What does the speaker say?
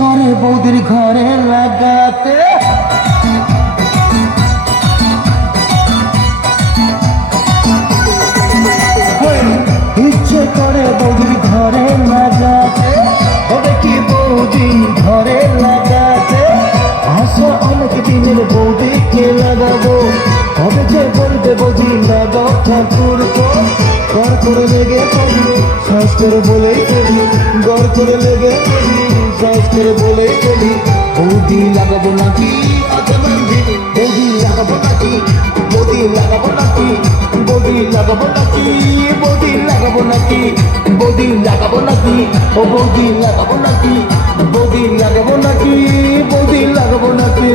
করে বৌদির ঘরে লাগাতে, ইচ্ছে করে বৌদির ঘরে লাগাতে, হবে কি বৌদি ঘরে লাগাতে, আশা অনেক দিনের বৌদিকে লাগাবো, হবে যে বলবে বৌদি লাগাও ঠাকুর গড় করে লেগে পড়ি, শ্বাস করে বলেই চলি, গড় করে লেগে পড়ি, শ্বাস করে বলেই চলি, বৌদি লাগাবো নাকি বৌদি লাগাবো নাকি, বৌদি লাগাবো নাকি, বৌদি লাগাবো নাকি, বৌদি লাগাবো নাকি, বৌদি লাগাবো নাকি, ও বৌদি লাগাবো নাকি, বৌদি লাগাবো নাকি, বৌদি লাগাবো নাকি।